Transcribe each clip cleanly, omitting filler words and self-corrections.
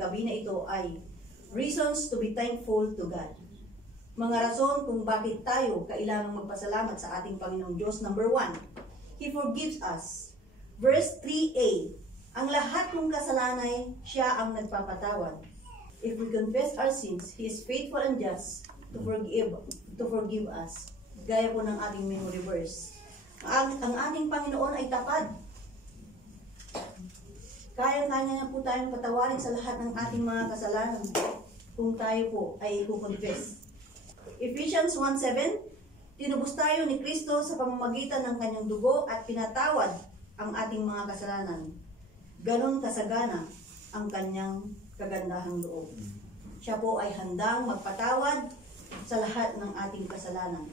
gabi na ito ay reasons to be thankful to God. Mga rason kung bakit tayo kailangang magpasalamat sa ating Panginoong Diyos. Number 1, He forgives us. Verse 3a, ang lahat ng kasalanay, siya ang nagpapatawad. If we confess our sins, He is faithful and just to forgive us. Gaya po ng ating memory verse. Ang ating Panginoon ay tapat. Kaya-kaya niya po tayong patawarin sa lahat ng ating mga kasalanan kung tayo po ay i-confess. Ephesians 1:7, tinubos tayo ni Kristo sa pamamagitan ng kanyang dugo at pinatawad ang ating mga kasalanan. Ganon kasagana ang kanyang kagandahang loob. Siya po ay handang magpatawad sa lahat ng ating kasalanan.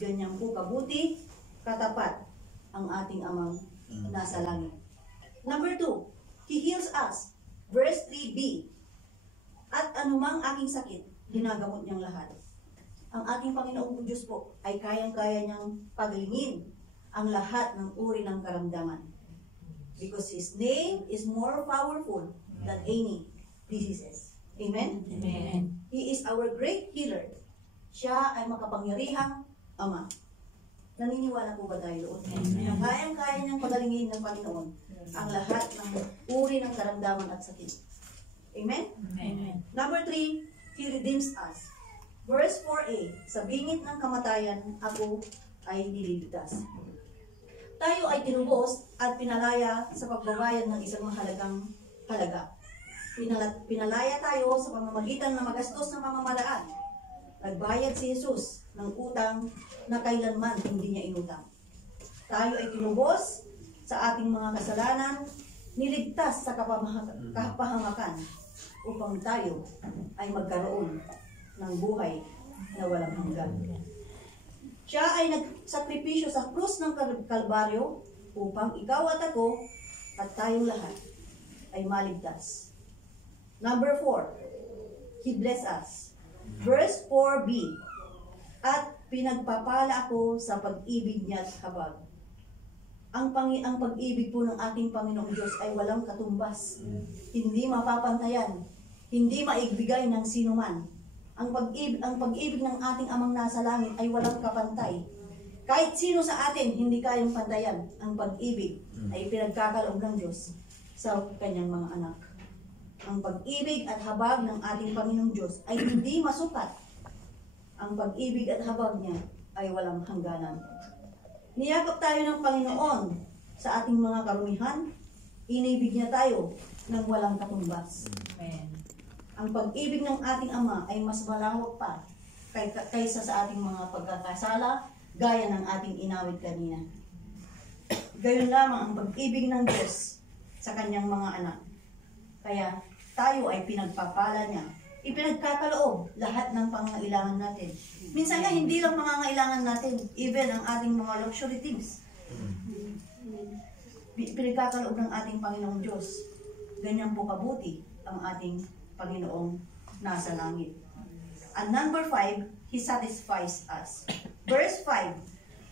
Ganyan po kabuti, katapat ang ating amang nasa langit. Number 2, He heals us. Verse 3b, at anumang aking sakit, ginagamot niyang lahat. Ang ating Panginoong Diyos po ay kayang-kaya niyang pagalingin ang lahat ng uri ng karamdaman. Because His name is more powerful than any diseases. Amen? Amen. He is our great healer. Siya ay makapangyarihang Ama. Naniniwala po ba tayo doon? Amen. Kayang-kaya niyang pagalingin ng Panginoon ang lahat ng uri ng karamdaman at sakit. Amen? Amen. Number 3, He redeems us. Verse 4a, sa bingit ng kamatayan, ako ay nililigtas. Tayo ay tinubos at pinalaya sa pagbabayad ng isang mahalagang halaga. Pinalaya tayo sa pamamagitan ng magastos na pamamaraan. Nagbayad si Jesus ng utang na kailanman hindi niya inutang. Tayo ay tinubos sa ating mga kasalanan, niligtas sa kapahamakan upang tayo ay magkaroon ng buhay na walang hanggan. Siya ay nagsakripisyo sa krus ng Kalbaryo upang ikaw at ako at tayong lahat ay maligtas. Number 4, He bless us. Verse 4b, at pinagpapala ako sa pag-ibig niya at habag. Ang pag-ibig po ng ating Panginoong Diyos ay walang katumbas. Hindi mapapantayan. Hindi maigbigay ng sinuman. Ang pag-ibig ng ating amang nasa langit ay walang kapantay. Kahit sino sa atin, hindi kayang pantayan. Ang pag-ibig ay pinagkakaloob ng Diyos sa kanyang mga anak. Ang pag-ibig at habag ng ating Panginoong Diyos ay hindi masukat. Ang pag-ibig at habag niya ay walang hangganan. Niyakap tayo ng Panginoon sa ating mga karumihan. Inibig niya tayo ng walang katumbas. Amen. Ang pag-ibig ng ating Ama ay mas malawak pa kaysa sa ating mga pagkakasala, gaya ng ating inawit kanina. Gayon lamang ang pag-ibig ng Diyos sa kanyang mga anak. Kaya tayo ay pinagpapala niya. Ipinagkakaloob lahat ng pangangailangan natin. Minsan nga hindi lang pangangailangan natin, even ang ating mga luxury things. Pinagkakaloob ng ating Panginoong Diyos. Ganyan po kabuti ang ating Panginoong nasa langit. And number 5, He satisfies us. Verse 5,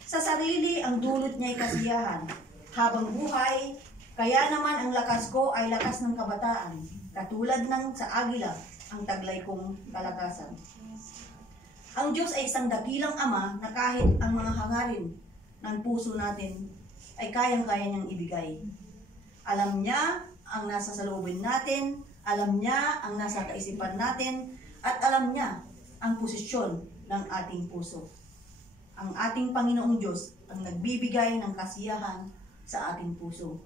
sa sarili ang dulot niya'y kasiyahan. Habang buhay, kaya naman ang lakas ko ay lakas ng kabataan. Katulad ng sa agila, ang taglay kong kalakasan. Ang Diyos ay isang dakilang Ama na kahit ang mga hangarin ng puso natin ay kayang-kaya niyang ibigay. Alam niya ang nasa saloobin natin, alam niya ang nasa kaisipan natin, at alam niya ang posisyon ng ating puso. Ang ating Panginoong Diyos ang nagbibigay ng kasiyahan sa ating puso.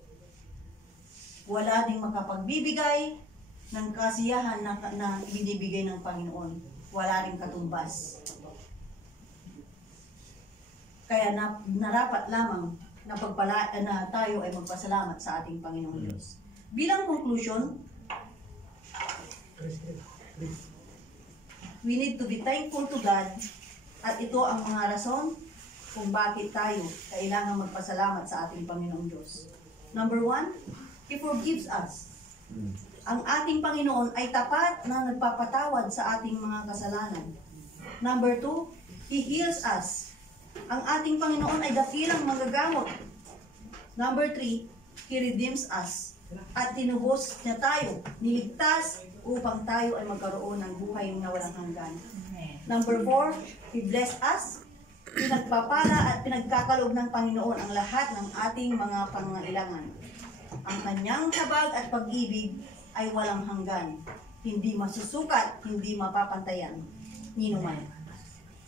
Wala ding makapagbibigay ng kasiyahan na ibinibigay ng Panginoon. Wala ring katumbas. Kaya narapat lamang na tayo ay magpasalamat sa ating Panginoong Diyos. Bilang conclusion, we need to be thankful to God, at ito ang mga rason kung bakit tayo kailangan magpasalamat sa ating Panginoong Diyos. Number 1, He forgives us. Ang ating Panginoon ay tapat na nagpapatawad sa ating mga kasalanan. Number 2, He heals us. Ang ating Panginoon ay dakilang magagamot. Number 3, He redeems us. At tinubos niya tayo, niligtas upang tayo ay magkaroon ng buhay na walang hanggan. Number 4, He blessed us. Pinagpapala at pinagkakaloob ng Panginoon ang lahat ng ating mga pangangailangan. Ang kanyang habag at pag-ibig ay walang hanggan. Hindi masusukat, hindi mapapantayan. Ninuman.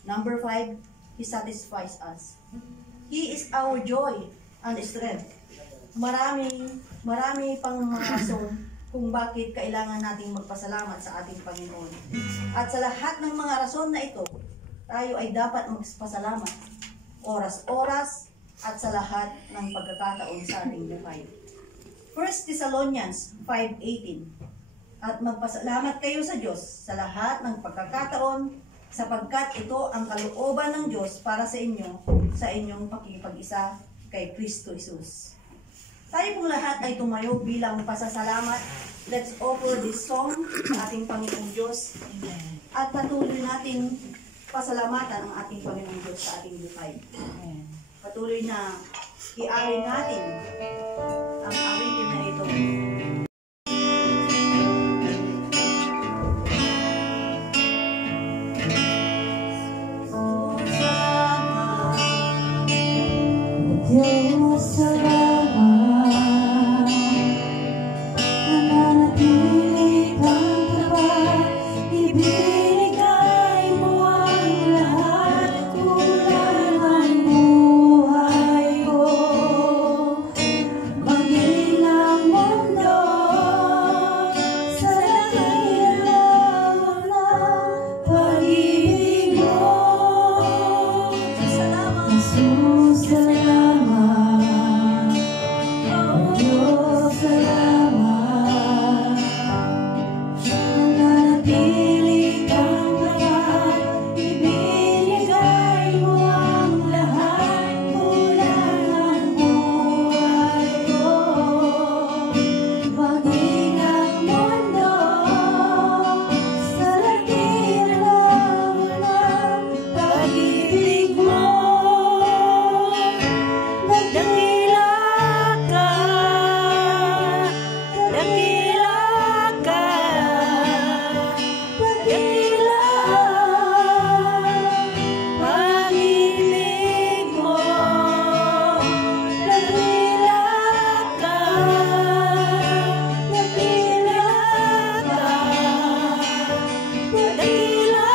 Number 5, He satisfies us. He is our joy and strength. Marami pang mga rason kung bakit kailangan nating magpasalamat sa ating Panginoon. At sa lahat ng mga rason na ito, tayo ay dapat magpasalamat oras-oras at sa lahat ng pagkakataon sa ating buhay. 1 Thessalonians 5:18. At magpasalamat kayo sa Diyos sa lahat ng pagkakataon sapagkat ito ang kalooban ng Diyos para sa inyo sa inyong pakikipag-isa kay Kristo Jesus. Tayo pong lahat ay tumayo bilang pasasalamat. Let's offer this song sa ating Panginoong Diyos. At patuloy natin pasalamatan ang ating Panginoong Diyos sa ating buhay. Patuloy na i-arin natin ang awitin na ito. Diyos, salamat, nananatili kang tapat, ibinigay mo ang lahat, kulang ang buhay ko, maging ang mundo, sa dakilang na pag-ibig mo. Jesus, salamat. Diyos, salamat. Nananatili kang tapat, ibinigay mo ang lahat, kulang ang buhay ko, maging ang mundo, sa dakilang ng pag-ibig mo. Dakila ka, dakila, pag-ibig mo. Dakila ka, dakila,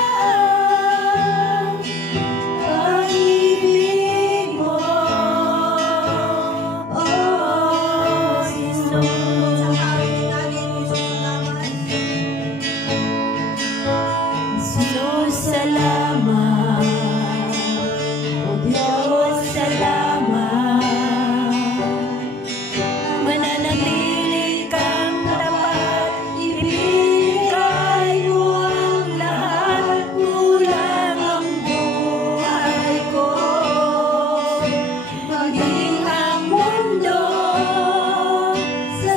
pag-ibig mo. Oh, Jesus. Diyos, salamat. Oh, Diyos, salamat. Mananatili kang tapat, ibigay mo ang lahat, kulang ang buhay ko, maging ang mundo, sa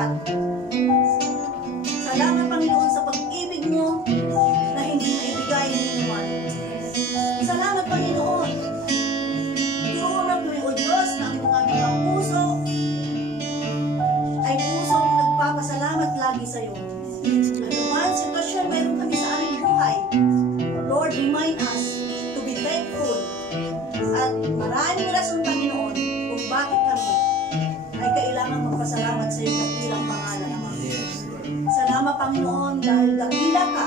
sapat. Salamat, Panginoon, sa pag-ibig mo na hindi maibigay ng inuman. Salamat, Panginoon. Iurap mo, O Diyos, na ang mga puso ay pusong nagpapasalamat lagi sa iyo. Ano man sitwasyon mayroon kami sa aming buhay, Lord, remind us to be thankful. At maraming rason, Panginoon, kung bakit kami ay kailangan magpasalamat sa iyo dakilang pangalan, Ama. Salamat, Panginoon, dahil dakila ka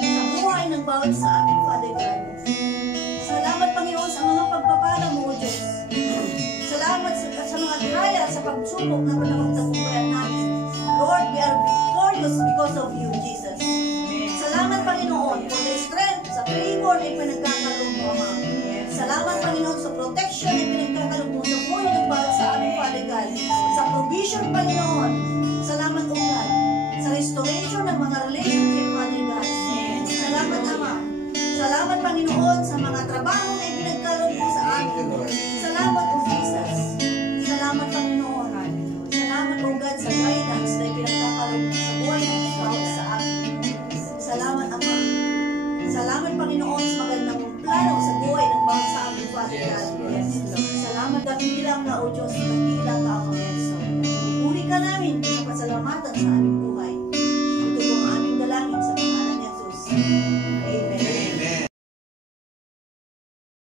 sa buhay ng bawat sa amin, Father God. Salamat, Panginoon, sa mga pagpapala mo, O Diyos. Salamat sa mga trial, sa pagsubok na panapagtagumpayan namin. Lord, we are victorious because of you, Jesus. Salamat, Panginoon, for the strength sa favor na pinagkakaroon mo, Ama. Salamat, Panginoon, sa protection na pinagkakaroon mo sa buhay ng bawat sa amin, Father God. Sa provision, Panginoon. Salamat, O God, sa restoration ng mga relationship, Father God. Salamat, Ama. Salamat, Panginoon, sa mga trabaho na pinagkaroon mo sa amin. Salamat, O Jesus. Salamat, Panginoon. Salamat, O God, sa guidance na pinagkakaroon mo sa buhay ng bawat sa amin. Salamat, Ama. Salamat, Panginoon, sa magandang plano sa buhay ng bawat sa amin, Father God. Salamat, dakilang na, O Diyos, dakilang ka, Ama. Uri ka namin, pinapasalamatan sa aming buhay.